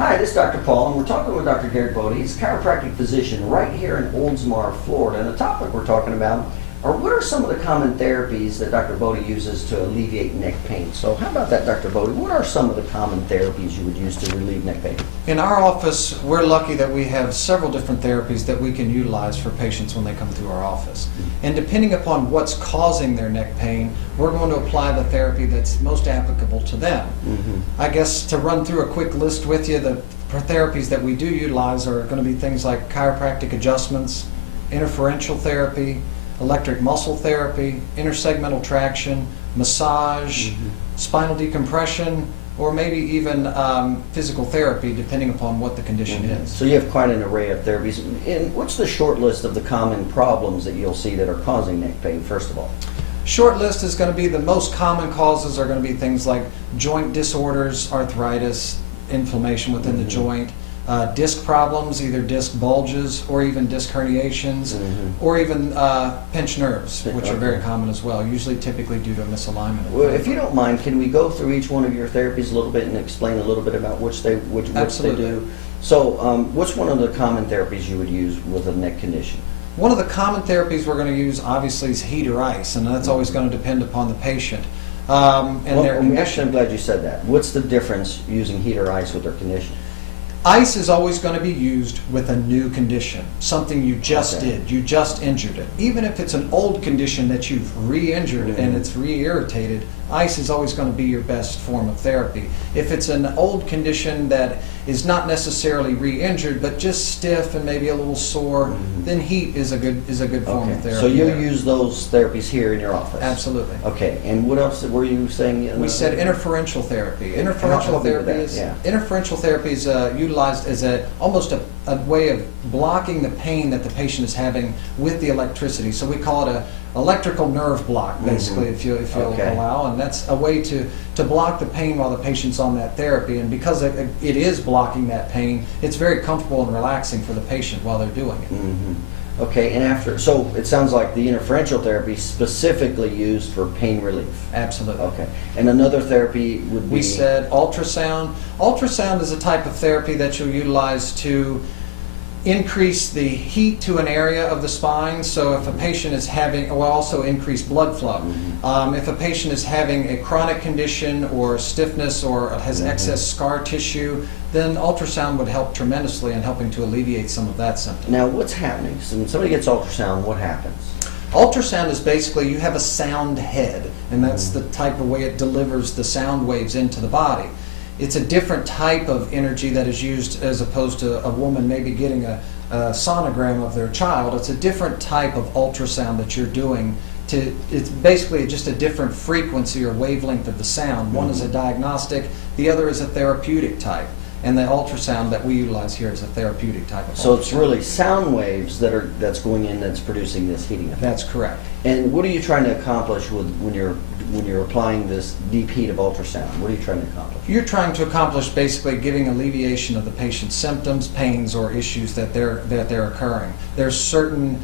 Hi, this is Dr. Paul, and we're talking with Dr. Garrett Bode. He's a chiropractic physician right here in Oldsmar, Florida. And the topic we're talking about are what are some of the common therapies that Dr. Bode uses to alleviate neck pain. So how about that, Dr. Bode? What are some of the common therapies you would use to relieve neck pain? In our office, we're lucky that we have several different therapies that we can utilize for patients when they come through our office. And depending upon what's causing their neck pain, we're going to apply the therapy that's most applicable to them. I guess to run through a quick list with you, the therapies that we do utilize are going to be things like chiropractic adjustments, interferential therapy, electric muscle therapy, intersegmental traction, massage, spinal decompression, or maybe even physical therapy, depending upon what the condition is. So you have quite an array of therapies. And what's the short list of the common problems that you'll see that are causing neck pain, first of all? Short list is going to be the most common causes are going to be things like joint disorders, arthritis, inflammation within the joint, disc problems, either disc bulges or even disc herniations, or even pinched nerves, which are very common as well, usually typically due to a misalignment. Well, if you don't mind, can we go through each one of your therapies a little bit and explain a little bit about which they do? So what's one of the common therapies you would use with a neck condition? One of the common therapies we're going to use obviously is heat or ice, and that's always going to depend upon the patient. Actually, I'm glad you said that. What's the difference using heat or ice with their condition? Ice is always going to be used with a new condition, something you just did, you just injured it. Even if it's an old condition that you've re-injured and it's re-irritated, ice is always going to be your best form of therapy. If it's an old condition that is not necessarily re-injured but just stiff and maybe a little sore, then heat is a good form of therapy. So you'll use those therapies here in your office? Absolutely. Okay, and what else were you saying? We said interferential therapy. Interferential therapy is utilized as almost a way of blocking the pain that the patient is having with the electricity. So we call it a electrical nerve block, basically, if you'll allow, and that's a way to block the pain while the patient's on that therapy. And because it is blocking that pain, it's very comfortable and relaxing for the patient while they're doing it. Okay, and so it sounds like the interferential therapy is specifically used for pain relief. Absolutely. Okay, and another therapy would be? We said ultrasound. Ultrasound is a type of therapy that you'll utilize to increase the heat to an area of the spine. So if a patient is having, will also increase blood flow. If a patient is having a chronic condition or stiffness or has excess scar tissue, then ultrasound would help tremendously in helping to alleviate some of that symptom. Now what's happening? So when somebody gets ultrasound, what happens? Ultrasound is basically you have a sound head, and that's the type of way it delivers the sound waves into the body. It's a different type of energy that is used as opposed to a woman maybe getting a sonogram of their child. It's a different type of ultrasound that you're doing. It's basically just a different frequency or wavelength of the sound. One is a diagnostic, the other is a therapeutic type. And the ultrasound that we utilize here is a therapeutic type of ultrasound. So it's really sound waves that's going in that's producing this heating effect. That's correct. And what are you trying to accomplish when you're applying this deep heat of ultrasound? What are you trying to accomplish? You're trying to accomplish basically giving alleviation of the patient's symptoms, pains, or issues that they're occurring. There's certain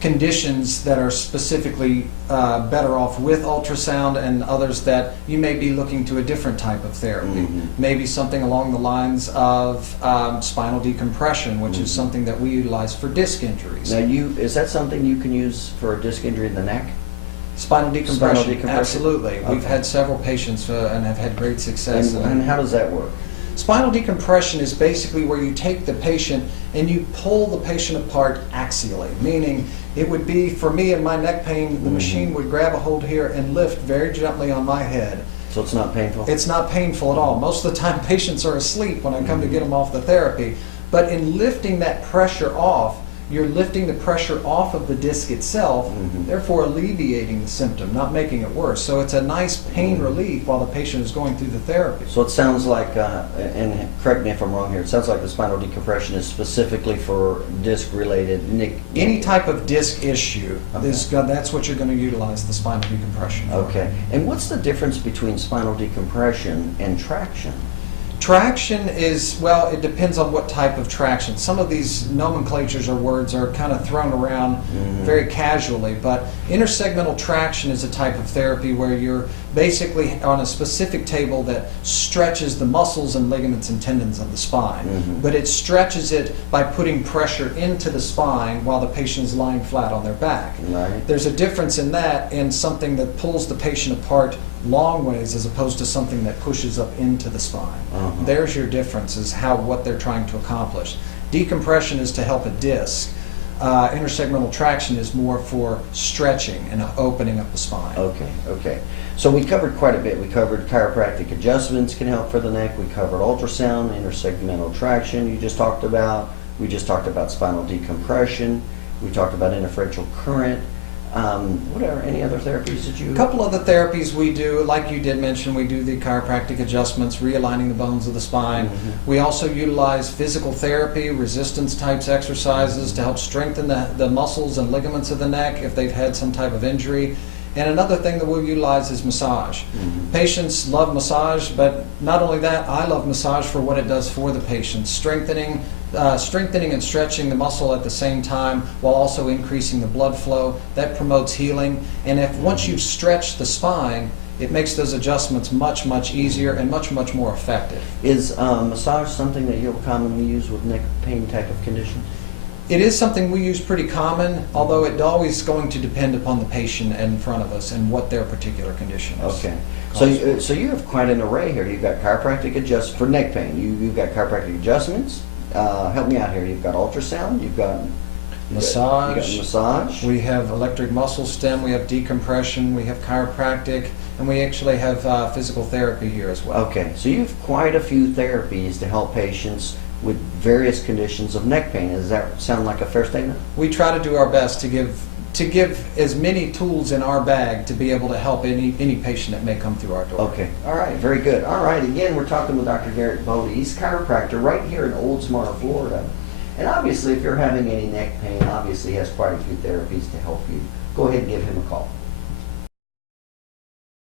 conditions that are specifically better off with ultrasound, and others that you may be looking to a different type of therapy. Maybe something along the lines of spinal decompression, which is something that we utilize for disc injuries. Now, is that something you can use for a disc injury in the neck? Spinal decompression, absolutely. We've had several patients and have had great success. And how does that work? Spinal decompression is basically where you take the patient and you pull the patient apart axially, meaning it would be, for me and my neck pain, the machine would grab a hold here and lift very gently on my head. So it's not painful? It's not painful at all. Most of the time patients are asleep when I come to get them off the therapy, but in lifting that pressure off, you're lifting the pressure off of the disc itself, therefore alleviating the symptom, not making it worse. So it's a nice pain relief while the patient is going through the therapy. So it sounds like, and correct me if I'm wrong here, it sounds like the spinal decompression is specifically for disc-related neck. Any type of disc issue, that's what you're going to utilize the spinal decompression for. Okay. And what's the difference between spinal decompression and traction? Traction is, well, it depends on what type of traction. Some of these nomenclatures or words are kind of thrown around very casually, but intersegmental traction is a type of therapy where you're basically on a specific table that stretches the muscles and ligaments and tendons of the spine. But it stretches it by putting pressure into the spine while the patient is lying flat on their back. Right. There's a difference in that and something that pulls the patient apart long ways as opposed to something that pushes up into the spine. There's your difference, is what they're trying to accomplish. Decompression is to help a disc. Intersegmental traction is more for stretching and opening up the spine. Okay. So we covered quite a bit. We covered chiropractic adjustments can help for the neck. We covered ultrasound, intersegmental traction you just talked about. We just talked about spinal decompression. We talked about interferential current. What are any other therapies that you... A couple other therapies we do, like you did mention, we do the chiropractic adjustments, realigning the bones of the spine. We also utilize physical therapy, resistance types exercises to help strengthen the muscles and ligaments of the neck if they've had some type of injury. And another thing that we'll utilize is massage. Patients love massage, but not only that, I love massage for what it does for the patient, strengthening and stretching the muscle at the same time while also increasing the blood flow. That promotes healing. And once you've stretched the spine, it makes those adjustments much, much easier and much, much more effective. Is massage something that you'll commonly use with neck pain type of conditions? It is something we use pretty common, although it's always going to depend upon the patient in front of us and what their particular condition is. Okay. So you have quite an array here. You've got chiropractic adjustments for neck pain. You've got chiropractic adjustments. Help me out here. You've got ultrasound. You've got massage. You got massage. We have electric muscle stim. We have decompression. We have chiropractic, and we actually have physical therapy here as well. Okay. So you have quite a few therapies to help patients with various conditions of neck pain. Does that sound like a fair statement? We try to do our best to give as many tools in our bag to be able to help any patient that may come through our door. Okay. All right. Very good. All right. Again, we're talking with Dr. Garrett Bode. He's a chiropractor right here in Oldsmar, Florida. And obviously, if you're having any neck pain, obviously he has quite a few therapies to help you. Go ahead and give him a call.